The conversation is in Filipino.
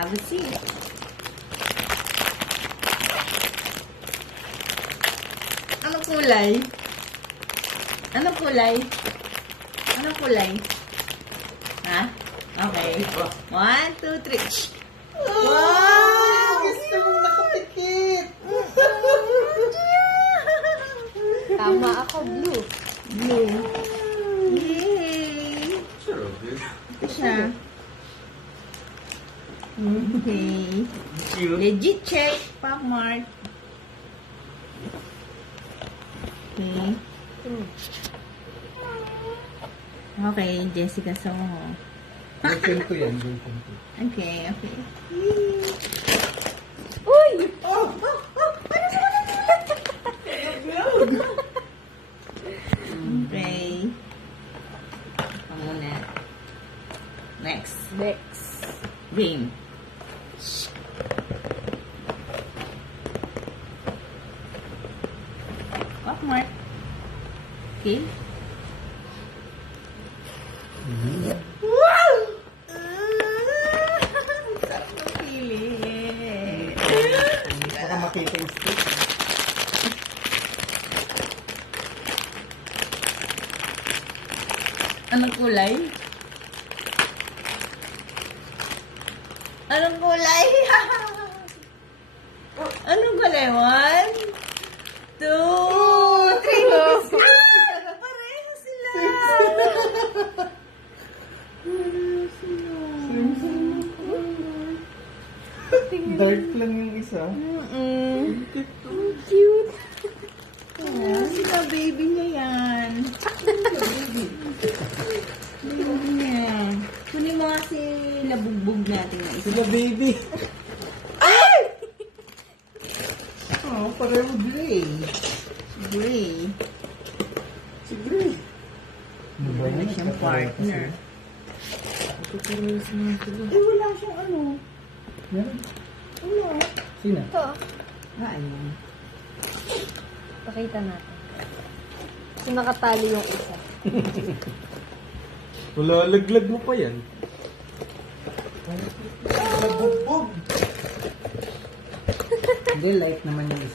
Have a seat. Anong kulay? Anong kulay? Anong kulay? Ha? Okay. 1, 2, 3. Wow! Gusto mong nakapikit! Tama ako, blue. Blue. Yay! Sure, good. Ito siya. Okay. Cute. Legit check. Pop Mart. Okay. Okay, Jessica Soho. Girlfriend ko yan, girlfriend ko. Okay, okay. Uy! Oh! Oh! Oh! Ano sa Okay. Ito muna. Next. Bex. Green. Pop Mart. Okay. Wow! Sarap ng pili. Baka makita yung stick. Anong kulay? Anong kulay? Anong kulay? 1, 2, 3. Pareho sila. Dark lang yung isa. Cute. Oh, sila baby niya yan. Baby niya. Kunin mo kasi nabugbog natin na isa. Sila baby. Ay! Oh, pareho gray. Gray. Si Gray. Wala siyang partner. Eh, wala siyang ano. Meron. Wala. Sino? Ito. Ah, ayun. Pakita natin. So, nakatali yung isa. Wala, laglag mo pa yan. Nabugbog. Hindi, light naman yung isa.